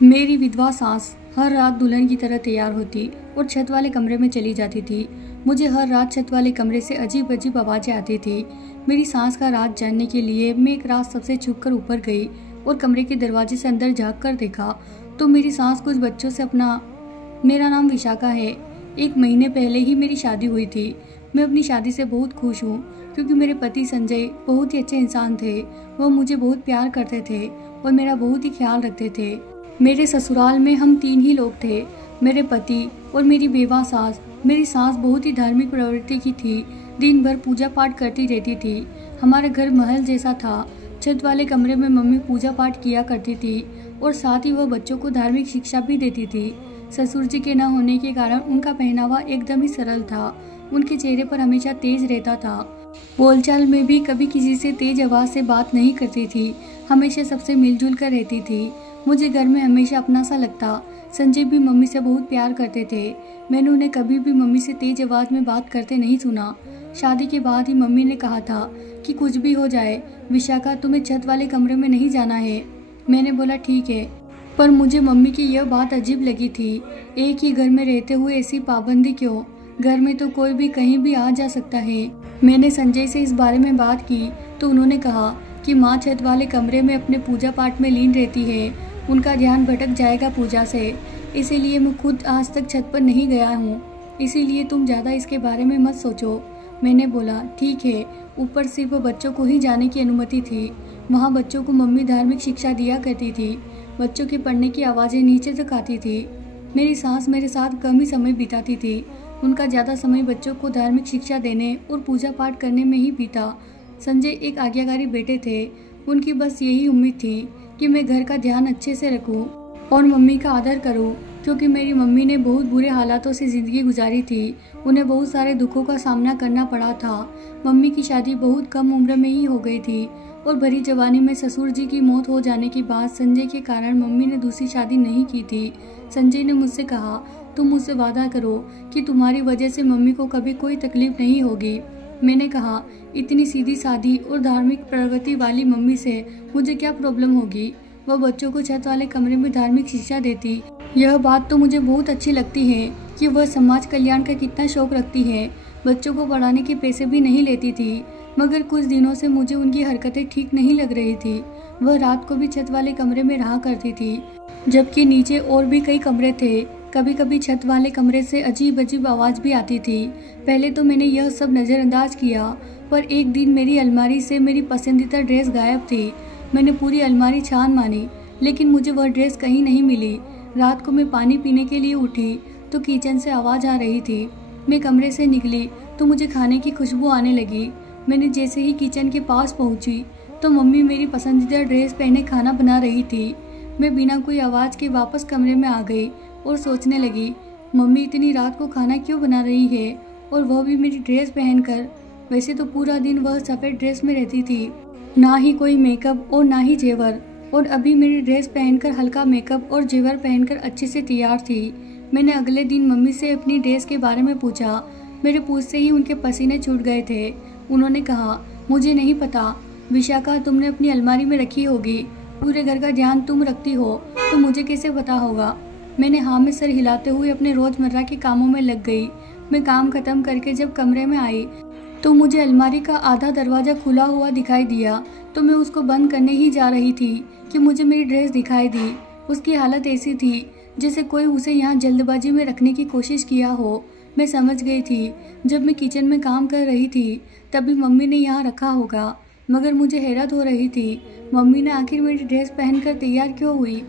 मेरी विधवा सास हर रात दुल्हन की तरह तैयार होती और छत वाले कमरे में चली जाती थी। मुझे हर रात छत वाले कमरे से अजीब अजीब आवाज़ें आती थी। मेरी सास का राज जानने के लिए मैं एक रात सबसे छुपकर ऊपर गई और कमरे के दरवाजे से अंदर झाँक कर देखा तो मेरी सास कुछ बच्चों से अपना मेरा नाम विशाखा है। 1 महीने पहले ही मेरी शादी हुई थी। मैं अपनी शादी से बहुत खुश हूँ क्योंकि मेरे पति संजय बहुत ही अच्छे इंसान थे। वह मुझे बहुत प्यार करते थे और मेरा बहुत ही ख्याल रखते थे। मेरे ससुराल में हम 3 ही लोग थे, मेरे पति और मेरी बेवा सास। मेरी सास बहुत ही धार्मिक प्रवृत्ति की थी, दिन भर पूजा पाठ करती रहती थी। हमारा घर महल जैसा था। छत वाले कमरे में मम्मी पूजा पाठ किया करती थी और साथ ही वह बच्चों को धार्मिक शिक्षा भी देती थी। ससुर जी के न होने के कारण उनका पहनावा एकदम ही सरल था। उनके चेहरे पर हमेशा तेज रहता था। बोलचाल में भी कभी किसी से तेज आवाज़ से बात नहीं करती थी, हमेशा सबसे मिलजुल कर रहती थी। मुझे घर में हमेशा अपना सा लगता। संजय भी मम्मी से बहुत प्यार करते थे। मैंने उन्हें कभी भी मम्मी से तेज आवाज़ में बात करते नहीं सुना। शादी के बाद ही मम्मी ने कहा था कि कुछ भी हो जाए विशाखा, तुम्हें छत वाले कमरे में नहीं जाना है। मैंने बोला ठीक है, पर मुझे मम्मी की यह बात अजीब लगी थी। एक ही घर में रहते हुए ऐसी पाबंदी क्यों? घर में तो कोई भी कहीं भी आ जा सकता है। मैंने संजय से इस बारे में बात की तो उन्होंने कहा कि माँ छत वाले कमरे में अपने पूजा पाठ में लीन रहती है, उनका ध्यान भटक जाएगा पूजा से, इसीलिए मैं खुद आज तक छत पर नहीं गया हूँ। इसीलिए तुम ज़्यादा इसके बारे में मत सोचो। मैंने बोला ठीक है। ऊपर सिर्फ बच्चों को ही जाने की अनुमति थी। वहाँ बच्चों को मम्मी धार्मिक शिक्षा दिया करती थी। बच्चों के पढ़ने की आवाज़ें नीचे तक आती थी। मेरी सास मेरे साथ कम ही समय बिताती थी। उनका ज़्यादा समय बच्चों को धार्मिक शिक्षा देने और पूजा पाठ करने में ही बीता। संजय एक आज्ञाकारी बेटे थे। उनकी बस यही उम्मीद थी कि मैं घर का ध्यान अच्छे से रखूं और मम्मी का आदर करूं, क्योंकि मेरी मम्मी ने बहुत बुरे हालातों से ज़िंदगी गुजारी थी। उन्हें बहुत सारे दुखों का सामना करना पड़ा था। मम्मी की शादी बहुत कम उम्र में ही हो गई थी और भरी जवानी में ससुर जी की मौत हो जाने के बाद संजय के कारण मम्मी ने दूसरी शादी नहीं की थी। संजय ने मुझसे कहा, तुम मुझसे वादा करो कि तुम्हारी वजह से मम्मी को कभी कोई तकलीफ नहीं होगी। मैंने कहा, इतनी सीधी सादी और धार्मिक प्रवृत्ति वाली मम्मी से मुझे क्या प्रॉब्लम होगी? वह बच्चों को छत वाले कमरे में धार्मिक शिक्षा देती। यह बात तो मुझे बहुत अच्छी लगती है कि वह समाज कल्याण का कितना शौक रखती है। बच्चों को पढ़ाने के पैसे भी नहीं लेती थी, मगर कुछ दिनों से मुझे उनकी हरकतें ठीक नहीं लग रही थी। वह रात को भी छत वाले कमरे में रहा करती थी, जबकि नीचे और भी कई कमरे थे। कभी कभी छत वाले कमरे से अजीब अजीब आवाज़ भी आती थी। पहले तो मैंने यह सब नज़रअंदाज किया, पर एक दिन मेरी अलमारी से मेरी पसंदीदा ड्रेस गायब थी। मैंने पूरी अलमारी छान मानी, लेकिन मुझे वह ड्रेस कहीं नहीं मिली। रात को मैं पानी पीने के लिए उठी तो किचन से आवाज़ आ रही थी। मैं कमरे से निकली तो मुझे खाने की खुशबू आने लगी। मैंने जैसे ही किचन के पास पहुंची तो मम्मी मेरी पसंदीदा ड्रेस पहने खाना बना रही थी। मैं बिना कोई आवाज़ के वापस कमरे में आ गई और सोचने लगी, मम्मी इतनी रात को खाना क्यों बना रही है, और वह भी मेरी ड्रेस पहनकर। वैसे तो पूरा दिन वह सफ़ेद ड्रेस में रहती थी, ना ही कोई मेकअप और ना ही जेवर, और अभी मेरी ड्रेस पहनकर हल्का मेकअप और जेवर पहनकर अच्छे से तैयार थी। मैंने अगले दिन मम्मी से अपनी ड्रेस के बारे में पूछा। मेरे पूछते ही उनके पसीने छूट गए थे। उन्होंने कहा, मुझे नहीं पता विशाखा, तुमने अपनी अलमारी में रखी होगी। पूरे घर का ध्यान तुम रखती हो तो मुझे कैसे पता होगा? मैंने हाँ में सर हिलाते हुए अपने रोज़मर्रा के कामों में लग गई। मैं काम खत्म करके जब कमरे में आई तो मुझे अलमारी का आधा दरवाज़ा खुला हुआ दिखाई दिया। तो मैं उसको बंद करने ही जा रही थी कि मुझे मेरी ड्रेस दिखाई दी। उसकी हालत ऐसी थी जैसे कोई उसे यहाँ जल्दबाजी में रखने की कोशिश किया हो। मैं समझ गई थी जब मैं किचन में काम कर रही थी तभी मम्मी ने यहाँ रखा होगा, मगर मुझे हैरत हो रही थी मम्मी ने आखिर मेरी ड्रेस पहनकर तैयार क्यों हुई।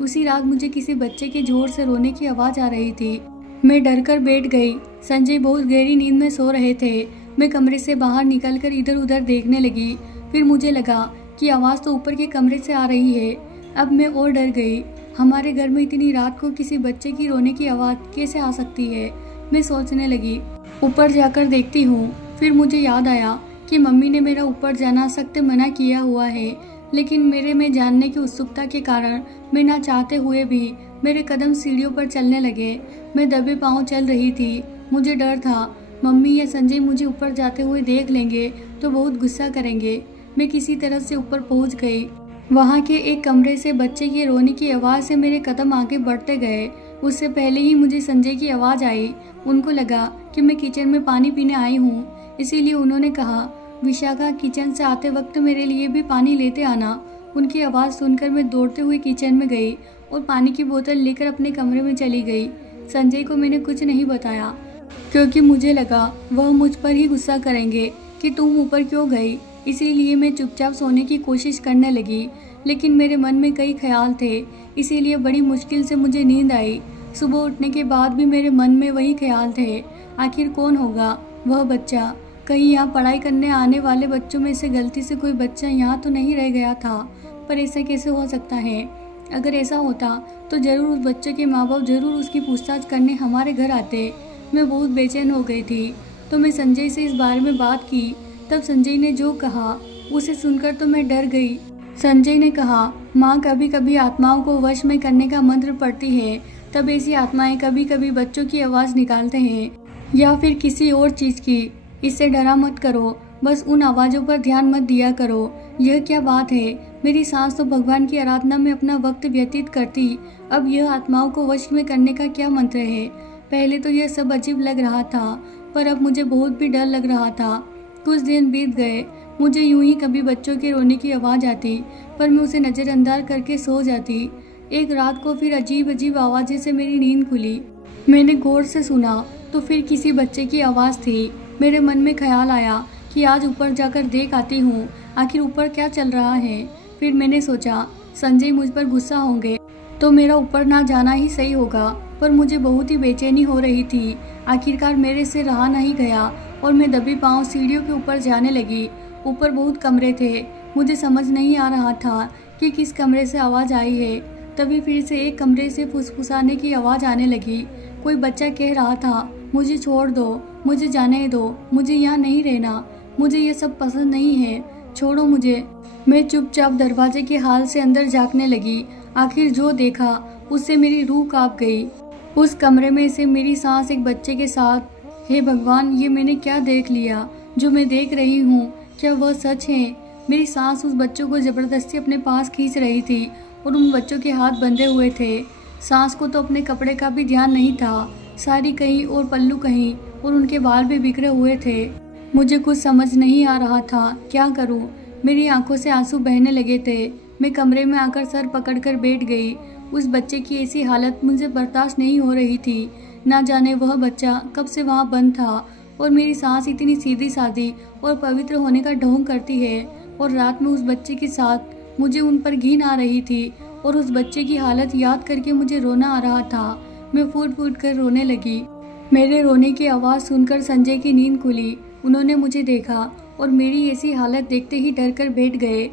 उसी रात मुझे किसी बच्चे के जोर से रोने की आवाज़ आ रही थी। मैं डर कर बैठ गई। संजय बहुत गहरी नींद में सो रहे थे। मैं कमरे से बाहर निकलकर इधर उधर देखने लगी। फिर मुझे लगा कि आवाज़ तो ऊपर के कमरे से आ रही है। अब मैं और डर गई। हमारे घर में इतनी रात को किसी बच्चे की रोने की आवाज़ कैसे आ सकती है? मैं सोचने लगी, ऊपर जाकर देखती हूँ। फिर मुझे याद आया कि मम्मी ने मेरा ऊपर जाना सख्त मना किया हुआ है, लेकिन मेरे में जानने की उत्सुकता के कारण मैं ना चाहते हुए भी मेरे कदम सीढ़ियों पर चलने लगे। मैं दबे पांव चल रही थी। मुझे डर था मम्मी या संजय मुझे ऊपर जाते हुए देख लेंगे तो बहुत गुस्सा करेंगे। मैं किसी तरह से ऊपर पहुंच गई। वहाँ के एक कमरे से बच्चे के रोने की आवाज़ से मेरे कदम आगे बढ़ते गए। उससे पहले ही मुझे संजय की आवाज़ आई। उनको लगा कि मैं किचन में पानी पीने आई हूँ, इसीलिए उन्होंने कहा, विशाखा किचन से आते वक्त मेरे लिए भी पानी लेते आना। उनकी आवाज़ सुनकर मैं दौड़ते हुए किचन में गई और पानी की बोतल लेकर अपने कमरे में चली गई। संजय को मैंने कुछ नहीं बताया क्योंकि मुझे लगा वह मुझ पर ही गुस्सा करेंगे कि तुम ऊपर क्यों गई। इसीलिए मैं चुपचाप सोने की कोशिश करने लगी, लेकिन मेरे मन में कई ख्याल थे, इसीलिए बड़ी मुश्किल से मुझे नींद आई। सुबह उठने के बाद भी मेरे मन में वही ख्याल थे, आखिर कौन होगा वह बच्चा। कहीं यहाँ पढ़ाई करने आने वाले बच्चों में से गलती से कोई बच्चा यहाँ तो नहीं रह गया था, पर ऐसा कैसे हो सकता है? अगर ऐसा होता तो ज़रूर उस बच्चे के माँ बाप ज़रूर उसकी पूछताछ करने हमारे घर आते। मैं बहुत बेचैन हो गई थी, तो मैं संजय से इस बारे में बात की। तब संजय ने जो कहा उसे सुनकर तो मैं डर गई। संजय ने कहा, माँ कभी कभी आत्माओं को वश में करने का मंत्र पढ़ती है, तब ऐसी आत्माएं कभी कभी बच्चों की आवाज़ निकालते हैं या फिर किसी और चीज़ की। इससे डरा मत करो, बस उन आवाज़ों पर ध्यान मत दिया करो। यह क्या बात है, मेरी सास तो भगवान की आराधना में अपना वक्त व्यतीत करती, अब यह आत्माओं को वश में करने का क्या मंत्र है? पहले तो यह सब अजीब लग रहा था, पर अब मुझे बहुत भी डर लग रहा था। कुछ दिन बीत गए, मुझे यूं ही कभी बच्चों के रोने की आवाज़ आती, पर मैं उसे नज़रअंदाज करके सो जाती। एक रात को फिर अजीब अजीब आवाज़ें से मेरी नींद खुली। मैंने गौर से सुना तो फिर किसी बच्चे की आवाज़ थी। मेरे मन में ख्याल आया कि आज ऊपर जाकर देख आती हूँ, आखिर ऊपर क्या चल रहा है। फिर मैंने सोचा संजय मुझ पर गुस्सा होंगे तो मेरा ऊपर ना जाना ही सही होगा, पर मुझे बहुत ही बेचैनी हो रही थी। आखिरकार मेरे से रहा नहीं गया और मैं दबी पाँव सीढ़ियों के ऊपर जाने लगी। ऊपर बहुत कमरे थे, मुझे समझ नहीं आ रहा था कि किस कमरे से आवाज़ आई है। तभी फिर से एक कमरे से फुसफुसाने की आवाज़ आने लगी। कोई बच्चा कह रहा था, मुझे छोड़ दो, मुझे जाने दो, मुझे यहाँ नहीं रहना, मुझे ये सब पसंद नहीं है, छोड़ो मुझे। मैं चुपचाप दरवाजे के हाल से अंदर झांकने लगी। आखिर जो देखा उससे मेरी रूह कांप गई। उस कमरे में से मेरी सांस एक बच्चे के साथ। हे भगवान, ये मैंने क्या देख लिया? जो मैं देख रही हूँ क्या वह सच है? मेरी सांस उस बच्चों को जबरदस्ती अपने पास खींच रही थी और उन बच्चों के हाथ बंधे हुए थे। सांस को तो अपने कपड़े का भी ध्यान नहीं था, साड़ी कहीं और पल्लू कहीं, और उनके बाल भी बिखरे हुए थे। मुझे कुछ समझ नहीं आ रहा था, क्या करूं? मेरी आंखों से आंसू बहने लगे थे। मैं कमरे में आकर सर पकड़कर बैठ गई। उस बच्चे की ऐसी हालत मुझे बर्दाश्त नहीं हो रही थी। ना जाने वह बच्चा कब से वहाँ बंद था, और मेरी सांस इतनी सीधी सादी और पवित्र होने का ढोंग करती है, और रात में उस बच्चे के साथ मुझे उन पर घिन आ रही थी, और उस बच्चे की हालत याद करके मुझे रोना आ रहा था। मैं फूट फूट कर रोने लगी। मेरे रोने की आवाज़ सुनकर संजय की नींद खुली। उन्होंने मुझे देखा और मेरी ऐसी हालत देखते ही डर कर बैठ गए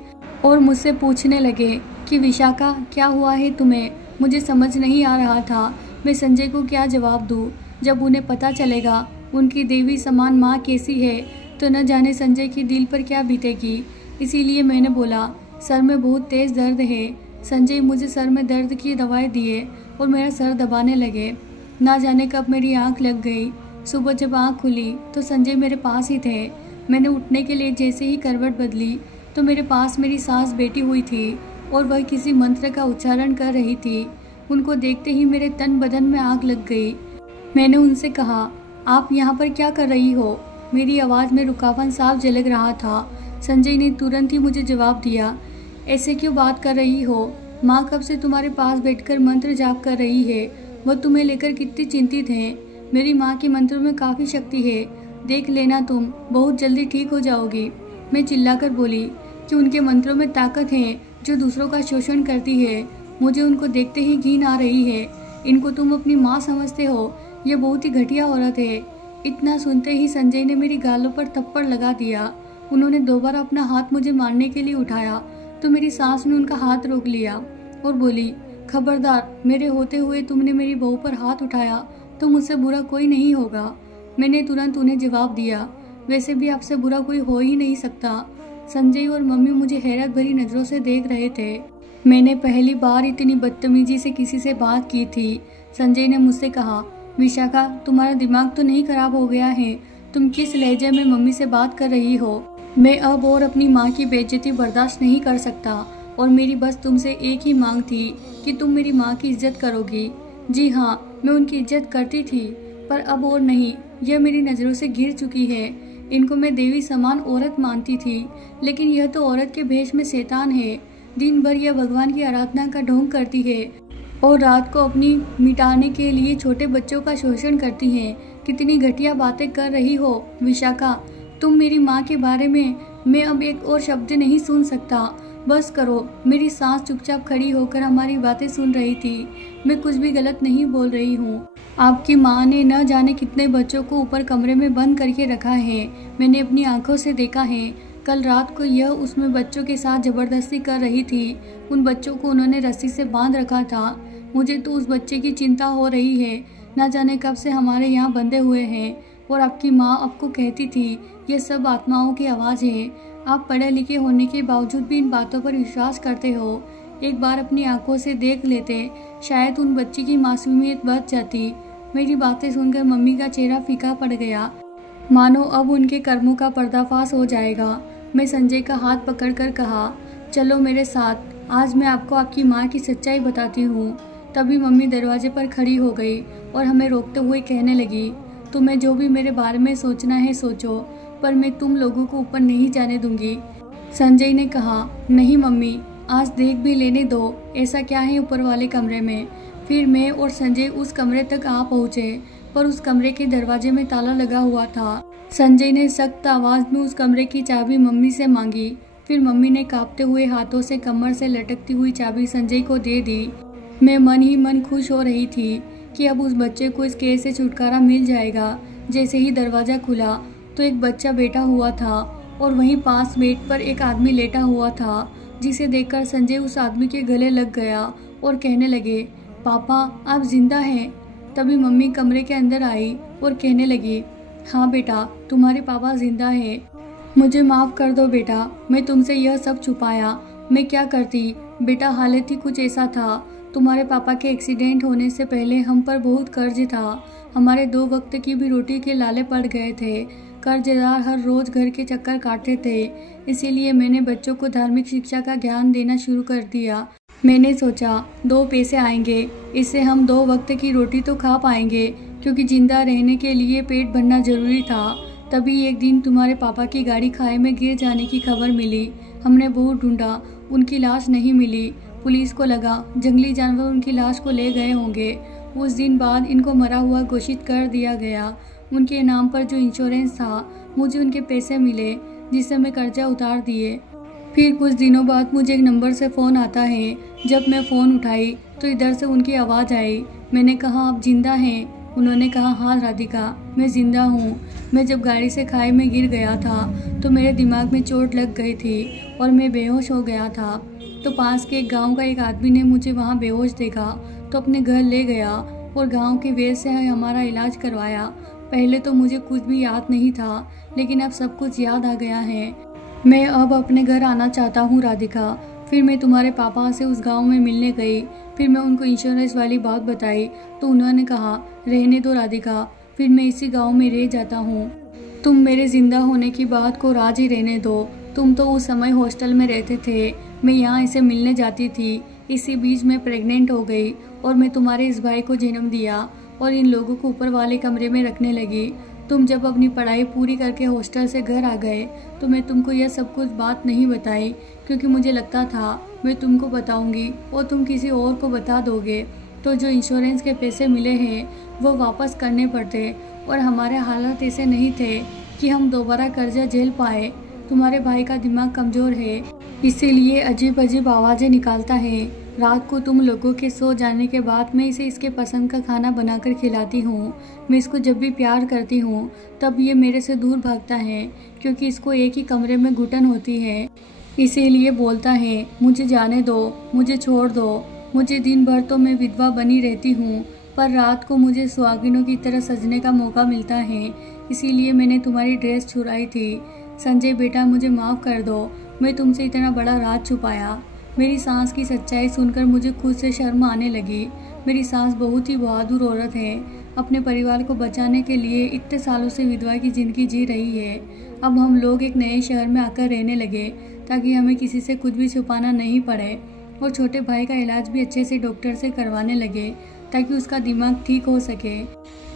और मुझसे पूछने लगे कि विशाखा, क्या हुआ है तुम्हें? मुझे समझ नहीं आ रहा था मैं संजय को क्या जवाब दूँ। जब उन्हें पता चलेगा उनकी देवी समान माँ कैसी है तो न जाने संजय के दिल पर क्या बीतेगी। इसीलिए मैंने बोला, सर में बहुत तेज़ दर्द है। संजय मुझे सर में दर्द की दवाई दिए और मेरा सर दबाने लगे। ना जाने कब मेरी आंख लग गई। सुबह जब आंख खुली तो संजय मेरे पास ही थे। मैंने उठने के लिए जैसे ही करवट बदली तो मेरे पास मेरी सास बैठी हुई थी और वह किसी मंत्र का उच्चारण कर रही थी। उनको देखते ही मेरे तन बदन में आग लग गई। मैंने उनसे कहा, आप यहाँ पर क्या कर रही हो? मेरी आवाज़ में रुकावट साफ झलक रहा था। संजय ने तुरंत ही मुझे जवाब दिया, ऐसे क्यों बात कर रही हो? माँ कब से तुम्हारे पास बैठकर मंत्र जाप कर रही है। वह तुम्हें लेकर कितनी चिंतित है। मेरी माँ के मंत्रों में काफ़ी शक्ति है, देख लेना, तुम बहुत जल्दी ठीक हो जाओगी। मैं चिल्लाकर बोली कि उनके मंत्रों में ताकत है जो दूसरों का शोषण करती है। मुझे उनको देखते ही घिन आ रही है। इनको तुम अपनी माँ समझते हो, यह बहुत ही घटिया औरत है। इतना सुनते ही संजय ने मेरी गालों पर थप्पड़ लगा दिया। उन्होंने दोबारा अपना हाथ मुझे मारने के लिए उठाया तो मेरी सास ने उनका हाथ रोक लिया और बोली, खबरदार, मेरे होते हुए तुमने मेरी बहू पर हाथ उठाया तो मुझसे बुरा कोई नहीं होगा। मैंने तुरंत उन्हें जवाब दिया, वैसे भी आपसे बुरा कोई हो ही नहीं सकता। संजय और मम्मी मुझे हैरत भरी नज़रों से देख रहे थे। मैंने पहली बार इतनी बदतमीजी से किसी से बात की थी। संजय ने मुझसे कहा, विशाखा, तुम्हारा दिमाग तो नहीं खराब हो गया है? तुम किस लहजे में मम्मी से बात कर रही हो? मैं अब और अपनी माँ की बेइज्जती बर्दाश्त नहीं कर सकता। और मेरी बस तुमसे एक ही मांग थी कि तुम मेरी माँ की इज्जत करोगी। जी हाँ, मैं उनकी इज्जत करती थी, पर अब और नहीं। यह मेरी नज़रों से गिर चुकी है। इनको मैं देवी समान औरत मानती थी, लेकिन यह तो औरत के भेष में शैतान है। दिन भर यह भगवान की आराधना का ढोंग करती है और रात को अपनी मिटाने के लिए छोटे बच्चों का शोषण करती है। कितनी घटिया बातें कर रही हो विशाखा। तुम मेरी माँ के बारे में मैं अब एक और शब्द नहीं सुन सकता। बस करो। मेरी सांस चुपचाप खड़ी होकर हमारी बातें सुन रही थी। मैं कुछ भी गलत नहीं बोल रही हूँ। आपकी माँ ने न जाने कितने बच्चों को ऊपर कमरे में बंद करके रखा है। मैंने अपनी आंखों से देखा है। कल रात को यह उसमें बच्चों के साथ जबरदस्ती कर रही थी। उन बच्चों को उन्होंने रस्सी से बांध रखा था। मुझे तो उस बच्चे की चिंता हो रही है। न जाने कब से हमारे यहाँ बंधे हुए हैं। और आपकी माँ आपको कहती थी ये सब आत्माओं की आवाज़ है। आप पढ़े लिखे होने के बावजूद भी इन बातों पर विश्वास करते हो। एक बार अपनी आंखों से देख लेते, शायद उन बच्ची की मासूमियत बच जाती। मेरी बातें सुनकर मम्मी का चेहरा फीका पड़ गया, मानो अब उनके कर्मों का पर्दाफाश हो जाएगा। मैं संजय का हाथ पकड़कर कहा, चलो मेरे साथ, आज मैं आपको आपकी माँ की सच्चाई बताती हूँ। तभी मम्मी दरवाजे पर खड़ी हो गई और हमें रोकते हुए कहने लगी, तुम्हें जो भी मेरे बारे में सोचना है सोचो, पर मैं तुम लोगों को ऊपर नहीं जाने दूंगी। संजय ने कहा, नहीं मम्मी, आज देख भी लेने दो, ऐसा क्या है ऊपर वाले कमरे में। फिर मैं और संजय उस कमरे तक आ पहुँचे, पर उस कमरे के दरवाजे में ताला लगा हुआ था। संजय ने सख्त आवाज़ में उस कमरे की चाबी मम्मी से मांगी। फिर मम्मी ने कांपते हुए हाथों से कमर से लटकती हुई चाबी संजय को दे दी। मैं मन ही मन खुश हो रही थी कि अब उस बच्चे को इस केस से छुटकारा मिल जाएगा। जैसे ही दरवाज़ा खुला तो एक बच्चा बैठा हुआ था और वहीं पास बेड पर एक आदमी लेटा हुआ था, जिसे देखकर संजय उस आदमी के गले लग गया और कहने लगे, पापा आप जिंदा हैं। तभी मम्मी कमरे के अंदर आई और कहने लगी, हाँ बेटा, तुम्हारे पापा जिंदा हैं। मुझे माफ़ कर दो बेटा, मैं तुमसे यह सब छुपाया। मैं क्या करती बेटा, हालत ही कुछ ऐसा था। तुम्हारे पापा के एक्सीडेंट होने से पहले हम पर बहुत कर्ज था। हमारे 2 वक्त की भी रोटी के लाले पड़ गए थे। कर्जदार हर रोज़ घर के चक्कर काटते थे। इसीलिए मैंने बच्चों को धार्मिक शिक्षा का ज्ञान देना शुरू कर दिया। मैंने सोचा 2 पैसे आएंगे, इससे हम 2 वक्त की रोटी तो खा पाएंगे, क्योंकि जिंदा रहने के लिए पेट भरना जरूरी था। तभी एक दिन तुम्हारे पापा की गाड़ी खाई में गिर जाने की खबर मिली। हमने बहुत ढूंढा, उनकी लाश नहीं मिली। पुलिस को लगा जंगली जानवर उनकी लाश को ले गए होंगे। उस दिन बाद इनको मरा हुआ घोषित कर दिया गया। उनके नाम पर जो इंश्योरेंस था, मुझे उनके पैसे मिले, जिससे मैं कर्जा उतार दिए। फिर कुछ दिनों बाद मुझे एक नंबर से फ़ोन आता है। जब मैं फ़ोन उठाई तो इधर से उनकी आवाज़ आई। मैंने कहा, आप जिंदा हैं? उन्होंने कहा, हाँ राधिका, मैं ज़िंदा हूँ। मैं जब गाड़ी से खाई में गिर गया था तो मेरे दिमाग में चोट लग गई थी और मैं बेहोश हो गया था। तो पास के एक गांव का एक आदमी ने मुझे वहाँ बेहोश देखा तो अपने घर ले गया और गांव के वैद्य से हमारा इलाज करवाया। पहले तो मुझे कुछ भी याद नहीं था, लेकिन अब सब कुछ याद आ गया है। मैं अब अपने घर आना चाहता हूँ राधिका। फिर मैं तुम्हारे पापा से उस गांव में मिलने गई। फिर मैं उनको इंश्योरेंस वाली बात बताई तो उन्होंने कहा, रहने दो राधिका, फिर मैं इसी गांव में रह जाता हूँ। तुम मेरे ज़िंदा होने की बात को राज ही रहने दो। तुम तो उस समय हॉस्टल में रहते थे, मैं यहाँ इसे मिलने जाती थी। इसी बीच में प्रेग्नेंट हो गई और मैं तुम्हारे इस भाई को जन्म दिया और इन लोगों को ऊपर वाले कमरे में रखने लगी। तुम जब अपनी पढ़ाई पूरी करके हॉस्टल से घर आ गए तो मैं तुमको यह सब कुछ बात नहीं बताई, क्योंकि मुझे लगता था मैं तुमको बताऊंगी और तुम किसी और को बता दोगे तो जो इंश्योरेंस के पैसे मिले हैं वो वापस करने पड़ते, और हमारे हालात ऐसे नहीं थे कि हम दोबारा कर्जा झेल पाए। तुम्हारे भाई का दिमाग कमज़ोर है, इसीलिए अजीब अजीब आवाज़ें निकालता है। रात को तुम लोगों के सो जाने के बाद मैं इसे इसके पसंद का खाना बनाकर खिलाती हूँ। मैं इसको जब भी प्यार करती हूँ तब ये मेरे से दूर भागता है, क्योंकि इसको एक ही कमरे में घुटन होती है। इसीलिए बोलता है, मुझे जाने दो, मुझे छोड़ दो। मुझे दिन भर तो मैं विधवा बनी रहती हूँ, पर रात को मुझे सुहागिनों की तरह सजने का मौका मिलता है। इसीलिए मैंने तुम्हारी ड्रेस चुराई थी। संजय बेटा, मुझे माफ़ कर दो, मैं तुमसे इतना बड़ा राज छुपाया। मेरी सास की सच्चाई सुनकर मुझे खुद से शर्म आने लगी। मेरी सास बहुत ही बहादुर औरत है, अपने परिवार को बचाने के लिए इतने सालों से विधवा की ज़िंदगी जी रही है। अब हम लोग एक नए शहर में आकर रहने लगे ताकि हमें किसी से कुछ भी छुपाना नहीं पड़े, और छोटे भाई का इलाज भी अच्छे से डॉक्टर से करवाने लगे ताकि उसका दिमाग ठीक हो सके।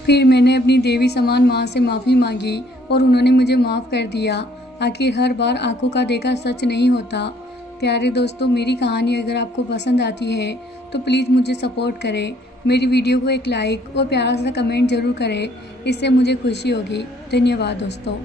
फिर मैंने अपनी देवी समान माँ से माफ़ी मांगी और उन्होंने मुझे माफ़ कर दिया। आखिर हर बार आंखों का देखा सच नहीं होता। प्यारे दोस्तों, मेरी कहानी अगर आपको पसंद आती है तो प्लीज़ मुझे सपोर्ट करें। मेरी वीडियो को एक लाइक और प्यारा सा कमेंट ज़रूर करें, इससे मुझे खुशी होगी। धन्यवाद दोस्तों।